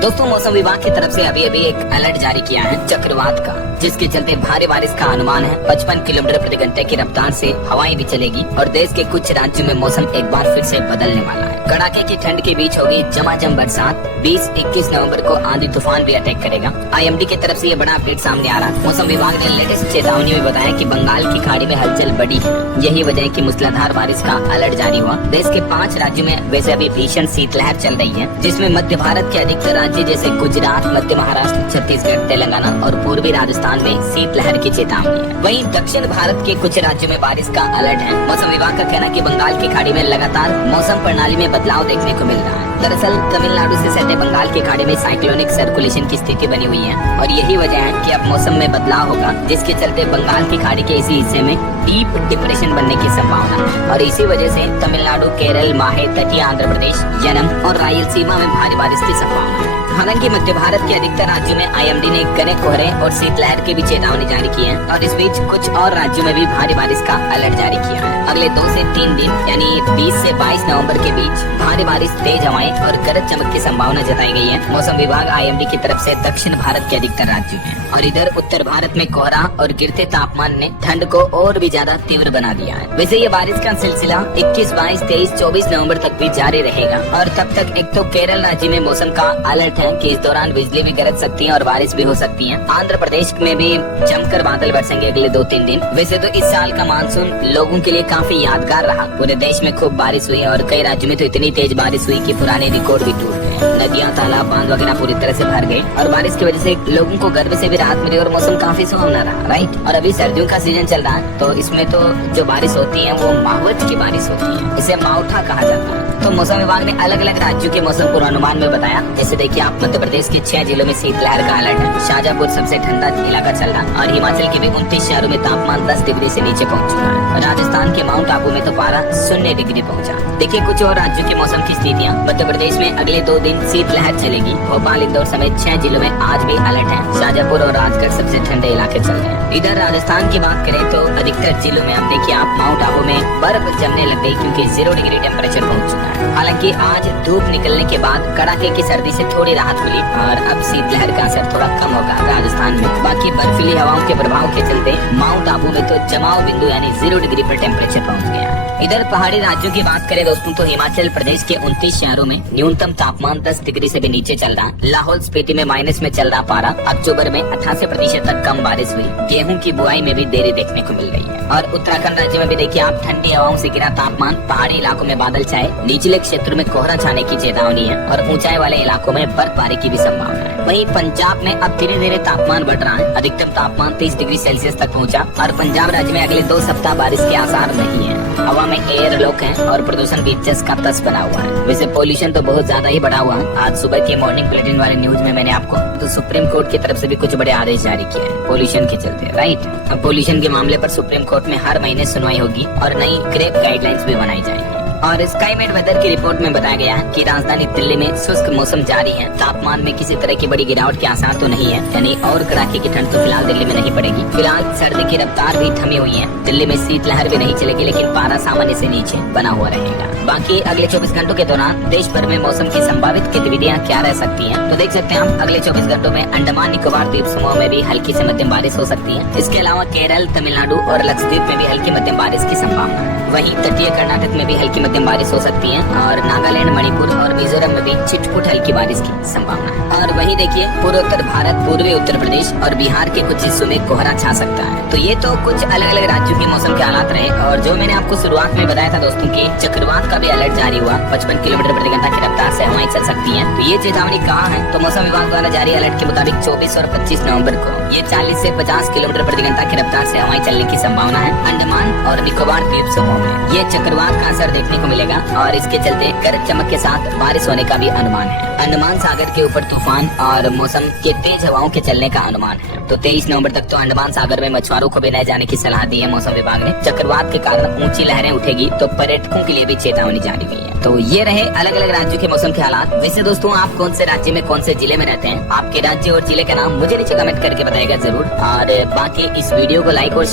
दोस्तों मौसम विभाग की तरफ से अभी अभी एक अलर्ट जारी किया है चक्रवात का, जिसके चलते भारी बारिश का अनुमान है। 55 किलोमीटर प्रति घंटे की रफ्तार से हवाएं भी चलेगी और देश के कुछ राज्यों में मौसम एक बार फिर से बदलने वाला है। कड़ाके की ठंड के बीच होगी झमाझम बरसात। 20-21 नवंबर को आंधी तूफान भी अटैक करेगा। IMD की तरफ से ये बड़ा अपडेट सामने आ रहा है। मौसम विभाग ने लेटेस्ट चेतावनी में बताया कि बंगाल की खाड़ी में हलचल बढ़ी है। यही वजह है कि मूसलाधार बारिश का अलर्ट जारी हुआ। देश के 5 राज्यों में वैसे अभी भीषण शीतलहर चल रही है, जिसमें मध्य भारत के अधिकतर राज्य जैसे गुजरात, मध्य महाराष्ट्र, छत्तीसगढ़, तेलंगाना और पूर्वी राजस्थान में शीतलहर की चेतावनी है। वहीं दक्षिण भारत के कुछ राज्यों में बारिश का अलर्ट है। मौसम विभाग का कहना है कि बंगाल की खाड़ी में लगातार मौसम प्रणाली में बदलाव देखने को मिल रहा है। दरअसल तमिलनाडु से सटे बंगाल की खाड़ी में साइक्लोनिक सर्कुलेशन की स्थिति बनी हुई है और यही वजह है कि अब मौसम में बदलाव होगा, जिसके चलते बंगाल की खाड़ी के इसी हिस्से में डीप डिप्रेशन बनने की संभावना है और इसी वजह से तमिलनाडु, केरल, माहे, तटीय आंध्र प्रदेश, यनम और रायलसीमा में भारी बारिश की संभावना है। हालांकि मध्य भारत के अधिकतर राज्यों में IMD ने घने कोहरे और शीतलहर की भी चेतावनी जारी की है और इस बीच कुछ और राज्यों में भी भारी बारिश का अलर्ट जारी किया है। अगले 2 से 3 दिन यानी 20 से 22 नवंबर के बीच भारी बारिश, तेज हवाएं और गरज चमक की संभावना जताई गई है। मौसम विभाग IMD की तरफ से दक्षिण भारत के अधिकतर राज्यों में और इधर उत्तर भारत में कोहरा और गिरते तापमान ने ठंड को और भी ज्यादा तीव्र बना दिया है। वैसे ये बारिश का सिलसिला 21, 22, 23, 24 नवंबर तक भी जारी रहेगा और तब तक एक तो केरल राज्य में मौसम का अलर्ट है कि इस दौरान बिजली भी गरज सकती है और बारिश भी हो सकती है। आंध्र प्रदेश में भी जमकर बादल बरसेंगे अगले 2-3 दिन। वैसे तो इस साल का मानसून लोगों के लिए काफी यादगार रहा। पूरे देश में खूब बारिश हुई और कई राज्यों में तो इतनी तेज बारिश हुई कि पुराने रिकॉर्ड भी टूट गए। नदियां, तालाब, बांध वगैरह पूरी तरह से भर गए और बारिश की वजह से लोगों को गर्मी से भी राहत मिली और मौसम काफी सुहावना रहा, राइट। और अभी सर्दियों का सीजन चल रहा है तो इसमें तो जो बारिश होती है वो मावठ की बारिश होती है, इसे मावठा कहा जाता है। तो मौसम विभाग ने अलग अलग राज्यों के मौसम पूर्वानुमान में बताया। जैसे देखिए आप, मध्य प्रदेश के 6 जिलों में शीतलहर का अलर्ट है। शाहजहांपुर सबसे ठंडा इलाका चल रहा है और हिमाचल के भी 29 शहरों में तापमान 10 डिग्री से नीचे पहुंच चुका है। राजस्थान के माउंट आबू में तो पारा 0 डिग्री पहुंचा। देखिए कुछ और राज्यों के मौसम की स्थितियाँ। मध्य प्रदेश में अगले 2 दिन शीतलहर चलेगी। भोपाल, इंदौर समेत 6 जिलों में आज भी अलर्ट है। शाहजहांपुर और राजगढ़ सबसे ठंडे इलाके चल रहे हैं। इधर राजस्थान की बात करें तो अधिकतर जिलों में अब देखिए आप, माउंट आबू में बर्फ जमने लग गई क्योंकि 0 डिग्री टेम्परेचर पहुंच चुका है। हालांकि आज धूप निकलने के बाद कड़ाके की सर्दी से थोड़ी राहत मिली और अब शीतलहर का असर थोड़ा कम होगा राजस्थान में। बाकी बर्फीली हवाओं के प्रभाव के चलते माउंट आबू में तो जमाव बिंदु यानी 0 डिग्री पर टेम्परेचर पहुंच गया है। इधर पहाड़ी राज्यों की बात करें दोस्तों तो हिमाचल प्रदेश के 29 शहरों में न्यूनतम तापमान 10 डिग्री से भी नीचे चल रहा है। लाहौल स्पीति में माइनस में चल रहा पारा। अक्टूबर में 88% तक कम बारिश हुई। गेहूं की बुआई में भी देरी देखने को मिल रही है। और उत्तराखंड राज्य में भी देखिए आप, ठंडी हवाओं से गिरा तापमान। पहाड़ी इलाकों में बादल छाए, निचले क्षेत्रों में कोहरा छाने की चेतावनी है और ऊंचाई वाले इलाकों में बर्फबारी की भी संभावना है। वहीं पंजाब में अब धीरे धीरे तापमान बढ़ रहा है। अधिकतम तापमान 30 डिग्री सेल्सियस तक पहुंचा और पंजाब राज्य में अगले 2 सप्ताह बारिश के आसार नहीं है। हवा में एयर लॉक है और प्रदूषण भी जस का तस बना हुआ है। वैसे पोल्यूशन तो बहुत ज्यादा ही बढ़ा हुआ है। आज सुबह के मॉर्निंग बुलेटिन वाले न्यूज में मैंने आपको तो सुप्रीम कोर्ट की तरफ से भी कुछ बड़े आदेश जारी किए हैं पोल्यूशन के चलते, राइट। अब पोल्यूशन के मामले पर सुप्रीम कोर्ट में हर महीने सुनवाई होगी और नई ग्रेप गाइडलाइंस भी बनाई जाएगी। और स्काईमेट वेदर की रिपोर्ट में बताया गया है कि राजधानी दिल्ली में शुष्क मौसम जारी है। तापमान में किसी तरह की बड़ी गिरावट के आसार तो नहीं है, यानी और कड़ाके की ठंड तो फिलहाल दिल्ली में नहीं पड़ेगी। फिलहाल सर्दी की रफ्तार भी थमी हुई है। दिल्ली में शीतलहर भी नहीं चलेगी, लेकिन पारा सामान्य से नीचे बना हुआ रहेगा। बाकी अगले 24 घंटों के दौरान देश भर में मौसम की संभावित गतिविधियां क्या रह सकती हैं, तो देख सकते हैं हम अगले 24 घंटों में अंडमान निकोबार द्वीप समूह में भी हल्की से मध्यम बारिश हो सकती है। इसके अलावा केरल, तमिलनाडु और लक्षद्वीप में भी हल्की मध्यम बारिश की संभावना है। वहीं तटीय कर्नाटक में भी हल्की मध्यम बारिश हो सकती है और नागालैंड, मणिपुर और मिजोरम में भी छिटपुट हल्की बारिश की संभावना है। और वहीं देखिए पूर्वोत्तर भारत, पूर्वी उत्तर प्रदेश और बिहार के कुछ हिस्सों में कोहरा छा सकता है। तो ये तो कुछ अलग अलग राज्यों के मौसम के हालात रहे और जो मैंने आपको शुरुआत में बताया था दोस्तों की चक्रवात का भी अलर्ट जारी हुआ। 55 किलोमीटर प्रति घंटा की रफ्तार से हवाएं चल सकती हैं। तो ये चेतावनी कहाँ है, तो मौसम विभाग द्वारा जारी अलर्ट के मुताबिक 24 और 25 नवंबर को ये 40 से 50 किलोमीटर प्रति घंटा की रफ्तार से हवाएं चलने की संभावना है अंडमान और निकोबार द्वीप समूह में। ये चक्रवात का असर देखने को मिलेगा और इसके चलते गरज चमक के साथ बारिश होने का भी अनुमान है। अंडमान सागर के ऊपर तूफान और मौसम के तेज हवाओं के चलने का अनुमान है। तो 23 नवंबर तक तो अंडमान सागर में मछुआरों को भी न जाने की सलाह दी है मौसम विभाग ने। चक्रवात के कारण ऊंची लहरें उठेगी तो पर्यटकों के लिए भी चेतावनी जारी हुई है। तो ये रहे अलग अलग राज्यों के मौसम के हालात। वैसे दोस्तों आप कौन से राज्य में, कौन से जिले में रहते हैं, आपके राज्य और जिले का नाम मुझे नीचे कमेंट करके बताइएगा जरूर। और बाकी इस वीडियो को लाइक और